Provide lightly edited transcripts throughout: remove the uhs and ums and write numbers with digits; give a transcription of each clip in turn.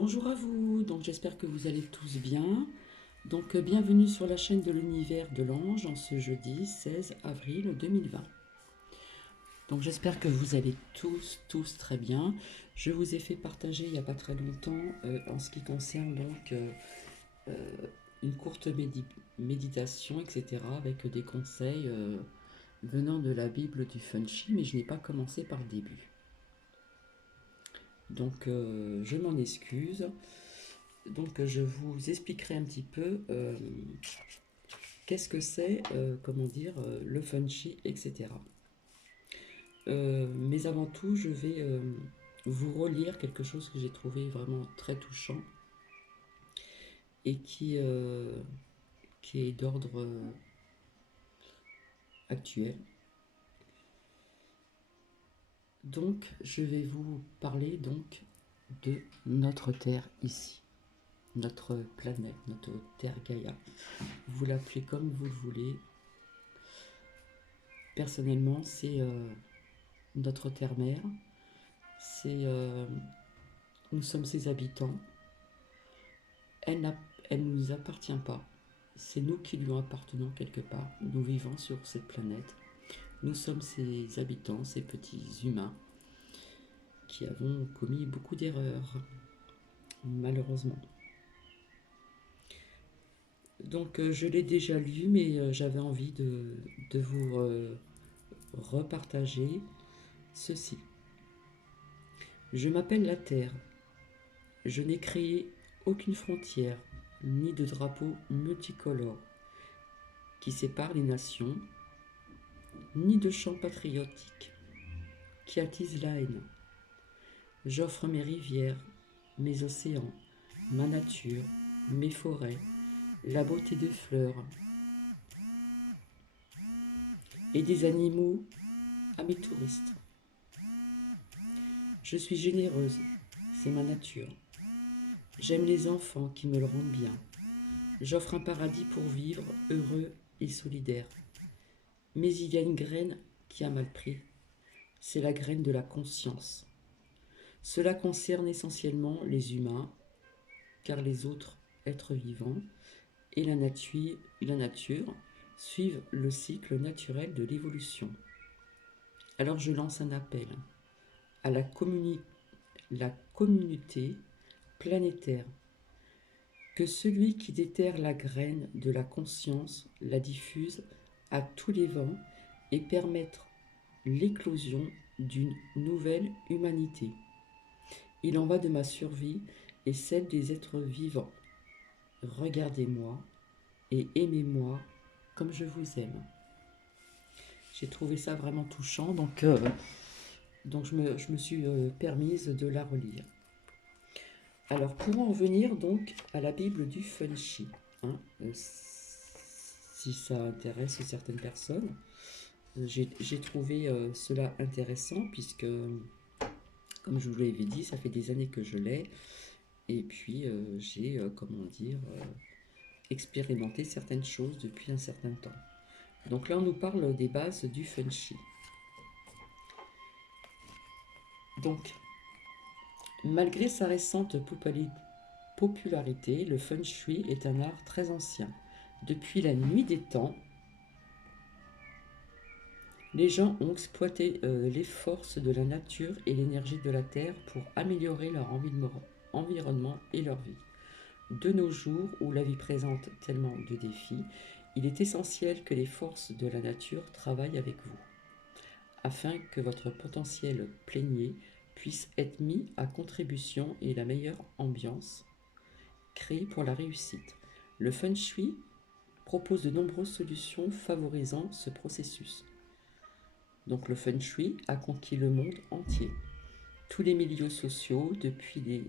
Bonjour à vous, donc j'espère que vous allez tous bien. Bienvenue sur la chaîne de l'univers de l'ange en ce jeudi 16 avril 2020. Donc j'espère que vous allez tous très bien. Je vous ai fait partager il n'y a pas très longtemps en ce qui concerne euh, une courte méditation, etc. avec des conseils venant de la Bible du Funchi, mais je n'ai pas commencé par le début. Je m'en excuse. Je vous expliquerai un petit peu qu'est-ce que c'est, le funshi, etc. Mais avant tout, je vais vous relire quelque chose que j'ai trouvé vraiment très touchant et qui est d'ordre actuel. Donc, je vais vous parler de notre Terre ici, notre planète, notre Terre Gaïa. Vous l'appelez comme vous le voulez. Personnellement, c'est notre terre-mère. C'est, nous sommes ses habitants. Elle ne nous appartient pas. C'est nous qui lui appartenons quelque part. Nous vivons sur cette planète. Nous sommes ses habitants, ces petits humains qui avons commis beaucoup d'erreurs, malheureusement. Je l'ai déjà lu, mais j'avais envie de vous repartager ceci. Je m'appelle la Terre. Je n'ai créé aucune frontière, ni de drapeau multicolore qui sépare les nations, ni de chants patriotiques qui attisent la haine. J'offre mes rivières, mes océans, ma nature, mes forêts, la beauté des fleurs et des animaux à mes touristes. Je suis généreuse, c'est ma nature. J'aime les enfants qui me le rendent bien. J'offre un paradis pour vivre heureux et solidaire. Mais il y a une graine qui a mal pris. C'est la graine de la conscience. Cela concerne essentiellement les humains, car les autres êtres vivants et la nature suivent le cycle naturel de l'évolution. Alors je lance un appel à la communauté planétaire, que celui qui déterre la graine de la conscience la diffuse à tous les vents et permettre l'éclosion d'une nouvelle humanité. Il en va de ma survie et celle des êtres vivants. Regardez-moi et aimez-moi comme je vous aime. J'ai trouvé ça vraiment touchant, je me suis permise de la relire. Alors, pour en revenir donc à la Bible du Funchi, hein, si ça intéresse certaines personnes, j'ai trouvé cela intéressant puisque, comme je vous l'avais dit, ça fait des années que je l'ai, et puis j'ai, expérimenté certaines choses depuis un certain temps. Donc là, on nous parle des bases du Funchi. Donc, malgré sa récente popularité, le Feng Shui est un art très ancien. Depuis la nuit des temps, les gens ont exploité les forces de la nature et l'énergie de la Terre pour améliorer leur environnement et leur vie. De nos jours, où la vie présente tellement de défis, il est essentiel que les forces de la nature travaillent avec vous, afin que votre potentiel plénier puisse être mis à contribution et la meilleure ambiance créée pour la réussite. Le Feng Shui propose de nombreuses solutions favorisant ce processus. Donc le Feng Shui a conquis le monde entier. Tous les milieux sociaux, depuis les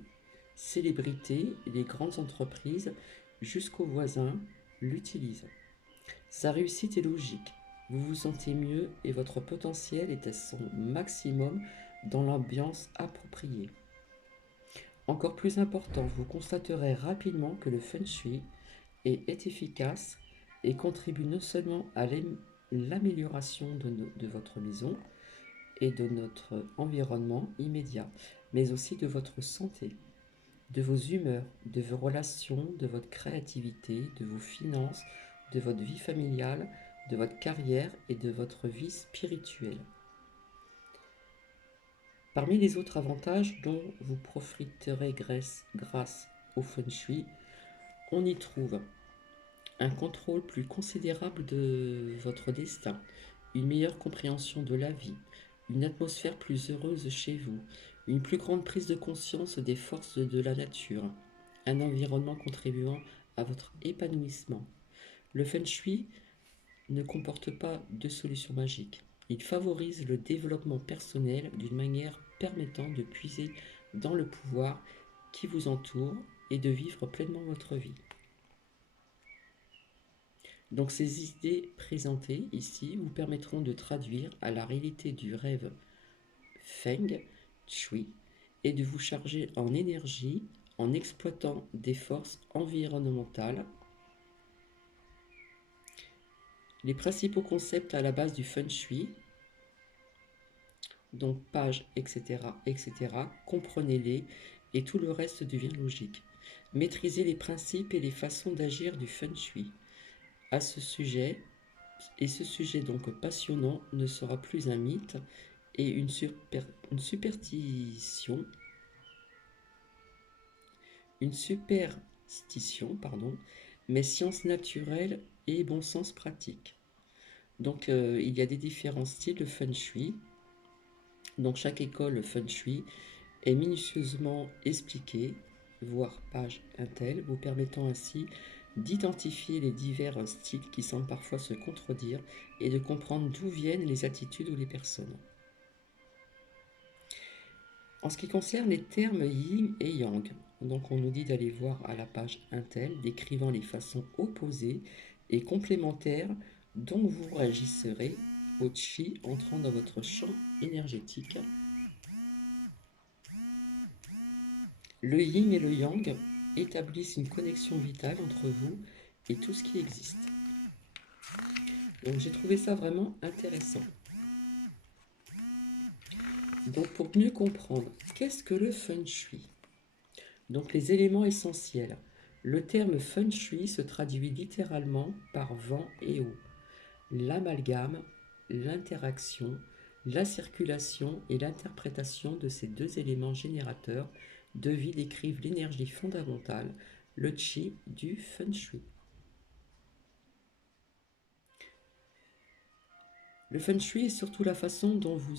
célébrités et les grandes entreprises jusqu'aux voisins, l'utilisent. Sa réussite est logique. Vous vous sentez mieux et votre potentiel est à son maximum dans l'ambiance appropriée. Encore plus important, vous constaterez rapidement que le Feng Shui est efficace et contribue non seulement à l'amélioration de votre maison et de notre environnement immédiat, mais aussi de votre santé. de vos humeurs, de vos relations, de votre créativité, de vos finances, de votre vie familiale, de votre carrière et de votre vie spirituelle. Parmi les autres avantages dont vous profiterez grâce au feng shui, on y trouve un contrôle plus considérable de votre destin, une meilleure compréhension de la vie, une atmosphère plus heureuse chez vous, une plus grande prise de conscience des forces de la nature, un environnement contribuant à votre épanouissement. Le feng shui ne comporte pas de solution magique. Il favorise le développement personnel d'une manière permettant de puiser dans le pouvoir qui vous entoure et de vivre pleinement votre vie. Donc ces idées présentées ici vous permettront de traduire à la réalité du rêve Feng Shui et de vous charger en énergie en exploitant des forces environnementales. Les principaux concepts à la base du Feng Shui, donc pages, etc., comprenez-les et tout le reste devient logique. Maîtrisez les principes et les façons d'agir du Feng Shui. À ce sujet, ce sujet donc passionnant ne sera plus un mythe et une superstition, mais science naturelle et bon sens pratique. Donc il y a des différents styles de feng shui. Donc chaque école feng shui est minutieusement expliquée, voire page Intel, vous permettant ainsi d'identifier les divers styles qui semblent parfois se contredire et de comprendre d'où viennent les attitudes ou les personnes. En ce qui concerne les termes yin et yang, donc on nous dit d'aller voir à la page Intel décrivant les façons opposées et complémentaires dont vous réagirez au chi entrant dans votre champ énergétique. Le yin et le yang établissent une connexion vitale entre vous et tout ce qui existe. Donc j'ai trouvé ça vraiment intéressant. Donc pour mieux comprendre, qu'est-ce que le feng shui? Donc les éléments essentiels. Le terme feng shui se traduit littéralement par vent et eau. L'amalgame, l'interaction, la circulation et l'interprétation de ces deux éléments générateurs de vie décrivent l'énergie fondamentale, le chi du feng shui. Le feng shui est surtout la façon dont vous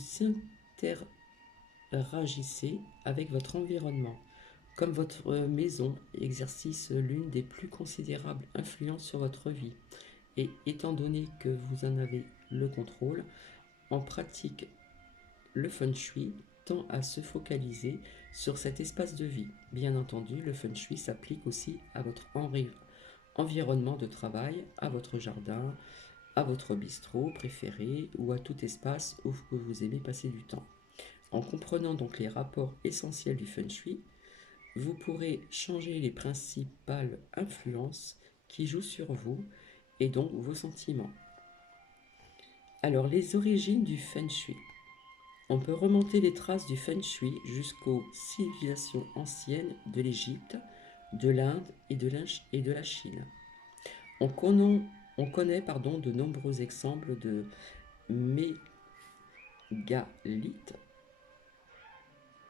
interagissez avec votre environnement. Comme votre maison exerce l'une des plus considérables influences sur votre vie, et étant donné que vous en avez le contrôle, en pratique, le feng shui tend à se focaliser sur cet espace de vie. Bien entendu, le feng shui s'applique aussi à votre environnement de travail, à votre jardin, à votre bistrot préféré ou à tout espace où vous aimez passer du temps. En comprenant donc les rapports essentiels du feng shui, vous pourrez changer les principales influences qui jouent sur vous et donc vos sentiments. Alors, les origines du feng shui. On peut remonter les traces du feng shui jusqu'aux civilisations anciennes de l'Égypte, de l'Inde et de la Chine. On connaît de nombreux exemples de mégalithes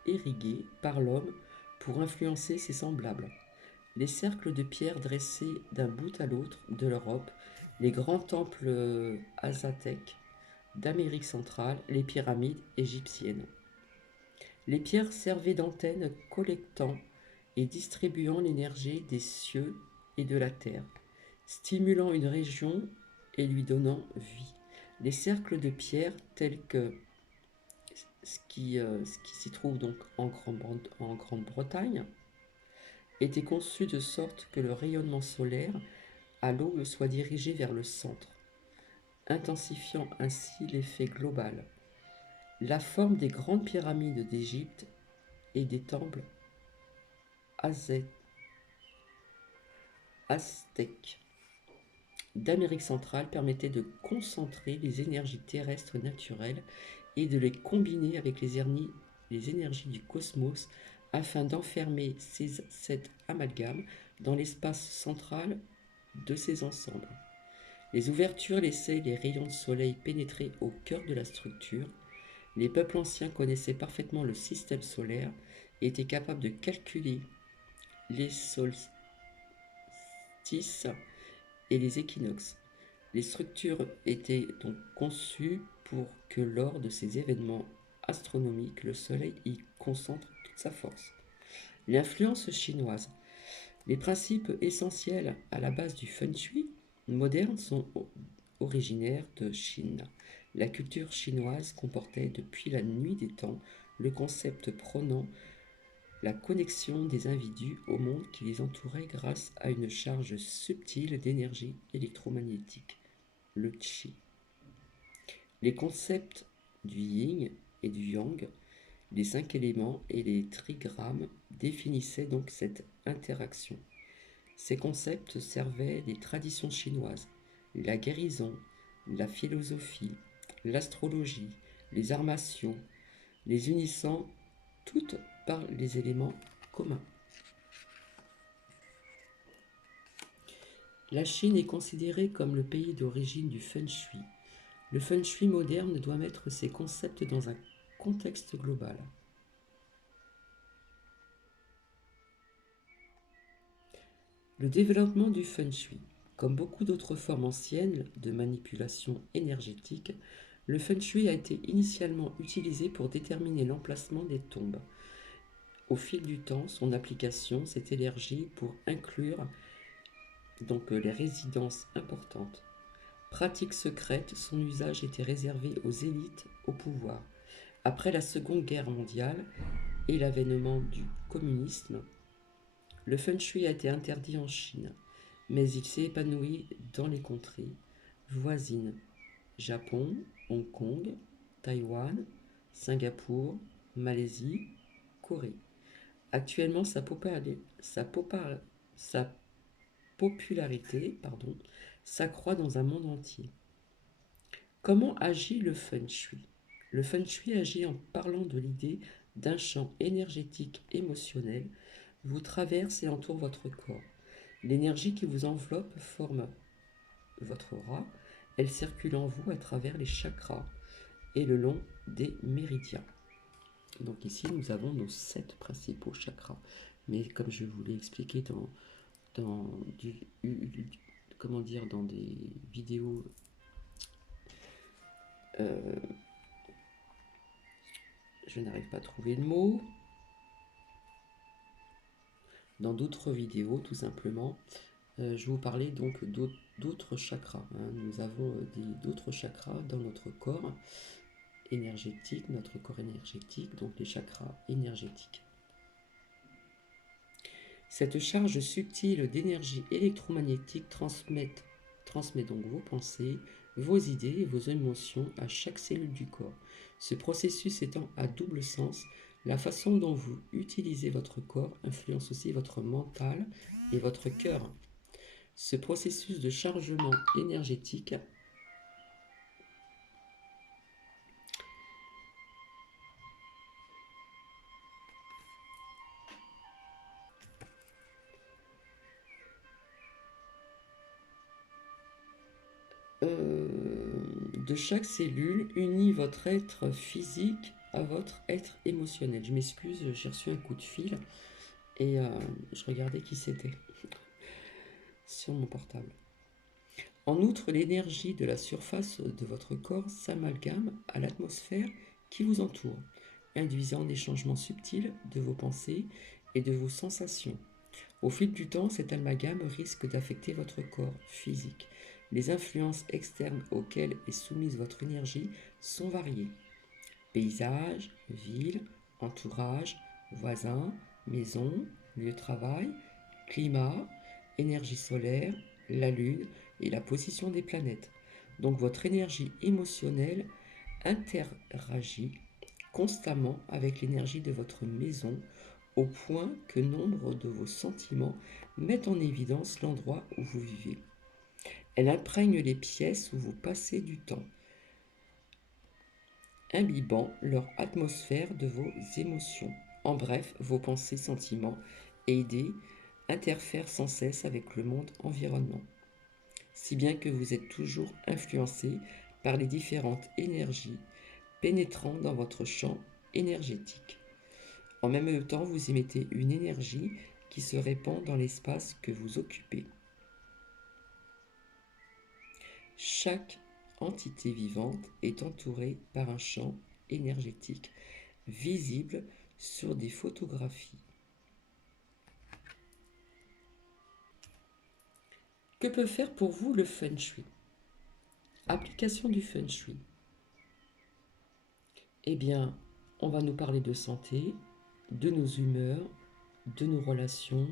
érigés par l'homme pour influencer ses semblables. Les cercles de pierre dressés d'un bout à l'autre de l'Europe, les grands temples aztèques d'Amérique centrale, les pyramides égyptiennes. Les pierres servaient d'antennes collectant et distribuant l'énergie des cieux et de la terre, stimulant une région et lui donnant vie. Les cercles de pierre tels que ce qui s'y trouve donc en Grande-Bretagne étaient conçus de sorte que le rayonnement solaire à l'aube soit dirigé vers le centre, intensifiant ainsi l'effet global. La forme des grandes pyramides d'Égypte et des temples aztèques d'Amérique centrale permettait de concentrer les énergies terrestres naturelles et de les combiner avec les énergies du cosmos afin d'enfermer cet amalgame dans l'espace central de ces ensembles. Les ouvertures laissaient les rayons de soleil pénétrer au cœur de la structure. Les peuples anciens connaissaient parfaitement le système solaire et étaient capables de calculer les solstices et les équinoxes. Les structures étaient donc conçues pour que lors de ces événements astronomiques, le soleil y concentre toute sa force. L'influence chinoise. Les principes essentiels à la base du feng shui moderne sont originaires de Chine. La culture chinoise comportait depuis la nuit des temps le concept prônant la connexion des individus au monde qui les entourait grâce à une charge subtile d'énergie électromagnétique, le qi. Les concepts du yin et du yang, les 5 éléments et les trigrammes définissaient donc cette interaction. Ces concepts servaient les traditions chinoises, la guérison, la philosophie, l'astrologie, les arts martiaux, les unissant toutes par les éléments communs. La Chine est considérée comme le pays d'origine du feng shui. Le feng shui moderne doit mettre ces concepts dans un contexte global. Le développement du feng shui. Comme beaucoup d'autres formes anciennes de manipulation énergétique, le feng shui a été initialement utilisé pour déterminer l'emplacement des tombes. Au fil du temps, son application s'est élargie pour inclure donc les résidences importantes. Pratique secrète, son usage était réservé aux élites au pouvoir. Après la Seconde Guerre mondiale et l'avènement du communisme, le feng shui a été interdit en Chine, mais il s'est épanoui dans les contrées voisines, Japon, Hong Kong, Taïwan, Singapour, Malaisie, Corée. Actuellement, sa popularité s'accroît dans un monde entier. Comment agit le feng shui? Le feng shui agit en parlant de l'idée d'un champ énergétique émotionnel vous traverse et entoure votre corps. L'énergie qui vous enveloppe forme votre aura. Elle circule en vous à travers les chakras et le long des méridiens. Donc ici, nous avons nos 7 principaux chakras. Mais comme je vous l'ai expliqué dans des vidéos je n'arrive pas à trouver le mot. Dans d'autres vidéos, tout simplement, je vous parlais donc d'autres chakras. Nous avons d'autres chakras dans notre corps énergétique, notre corps énergétique, donc les chakras énergétiques. Cette charge subtile d'énergie électromagnétique transmet donc vos pensées, vos idées et vos émotions à chaque cellule du corps. Ce processus étant à double sens, la façon dont vous utilisez votre corps influence aussi votre mental et votre cœur. Ce processus de chargement énergétique de chaque cellule unit votre être physique à votre être émotionnel. Je m'excuse, j'ai reçu un coup de fil et je regardais qui c'était sur mon portable. En outre, l'énergie de la surface de votre corps s'amalgame à l'atmosphère qui vous entoure, induisant des changements subtils de vos pensées et de vos sensations. Au fil du temps, cet amalgame risque d'affecter votre corps physique. Les influences externes auxquelles est soumise votre énergie sont variées. Paysage, ville, entourage, voisins, maison, lieu de travail, climat, énergie solaire, la lune et la position des planètes. Donc votre énergie émotionnelle interagit constamment avec l'énergie de votre maison au point que nombre de vos sentiments mettent en évidence l'endroit où vous vivez. Elle imprègne les pièces où vous passez du temps, imbibant leur atmosphère de vos émotions. En bref, vos pensées, sentiments et idées interfèrent sans cesse avec le monde environnant, si bien que vous êtes toujours influencé par les différentes énergies pénétrant dans votre champ énergétique. En même temps, vous émettez une énergie qui se répand dans l'espace que vous occupez. Chaque entité vivante est entourée par un champ énergétique visible sur des photographies. Que peut faire pour vous le Feng Shui? Application du Feng Shui. Eh bien, on va nous parler de santé, de nos humeurs, de nos relations,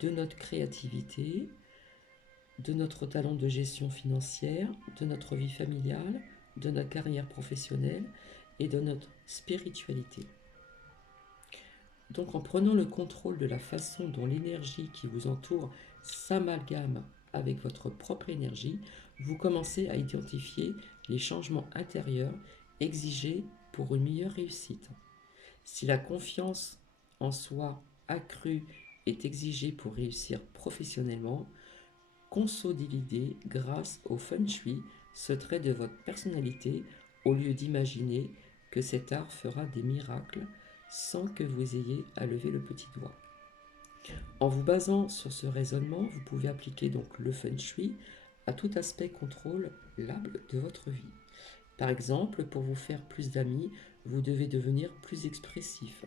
de notre créativité, de notre talent de gestion financière, de notre vie familiale, de notre carrière professionnelle et de notre spiritualité. Donc en prenant le contrôle de la façon dont l'énergie qui vous entoure s'amalgame avec votre propre énergie, vous commencez à identifier les changements intérieurs exigés pour une meilleure réussite. Si la confiance en soi accrue est exigée pour réussir professionnellement, consolidez grâce au Feng Shui ce trait de votre personnalité au lieu d'imaginer que cet art fera des miracles sans que vous ayez à lever le petit doigt. En vous basant sur ce raisonnement, vous pouvez appliquer donc le Feng Shui à tout aspect contrôlable de votre vie. Par exemple, pour vous faire plus d'amis, vous devez devenir plus expressif.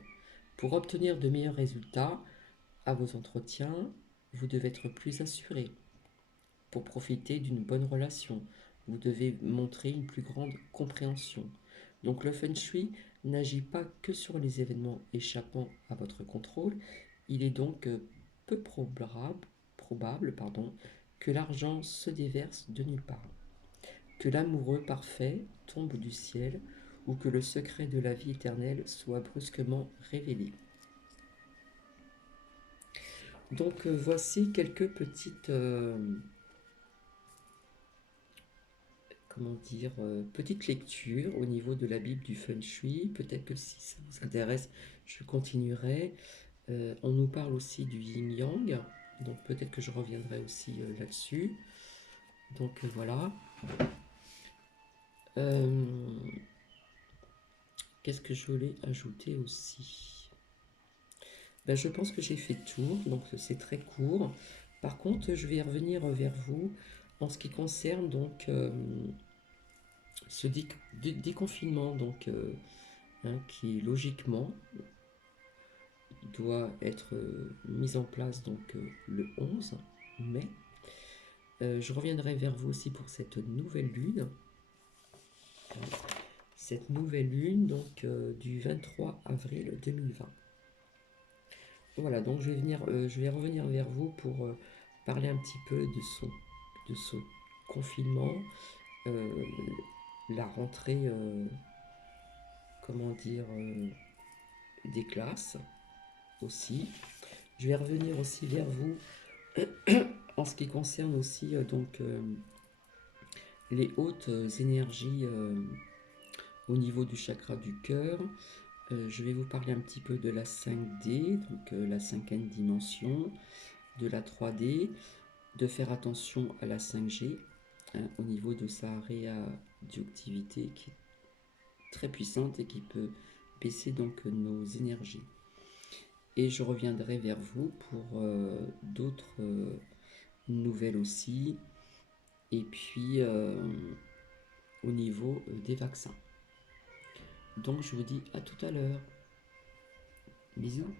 Pour obtenir de meilleurs résultats à vos entretiens, vous devez être plus assuré. Pour profiter d'une bonne relation, vous devez montrer une plus grande compréhension. Donc le Feng Shui n'agit pas que sur les événements échappant à votre contrôle. Il est donc peu probable que l'argent se déverse de nulle part, que l'amoureux parfait tombe du ciel ou que le secret de la vie éternelle soit brusquement révélé. Donc voici quelques petites petite lecture au niveau de la Bible du Feng Shui. Peut-être que si ça vous intéresse, je continuerai. On nous parle aussi du yin-yang, donc peut-être que je reviendrai aussi là-dessus. Donc voilà. Qu'est-ce que je voulais ajouter aussi? Je pense que j'ai fait le tour, donc c'est très court. Par contre, je vais revenir vers vous en ce qui concerne donc ce déconfinement qui logiquement doit être mis en place le 11 mai. Je reviendrai vers vous aussi pour cette nouvelle lune. Cette nouvelle lune du 23 avril 2020. Voilà, donc je vais revenir vers vous pour parler un petit peu de ce confinement, la rentrée, des classes aussi. Je vais revenir aussi vers vous en ce qui concerne aussi les hautes énergies au niveau du chakra du cœur. Je vais vous parler un petit peu de la 5D, donc la cinquième dimension, de la 3D, de faire attention à la 5G au niveau de sa radioactivité qui est très puissante et qui peut baisser donc nos énergies. Et je reviendrai vers vous pour d'autres nouvelles aussi. Et puis au niveau des vaccins. Donc je vous dis à tout à l'heure. Bisous.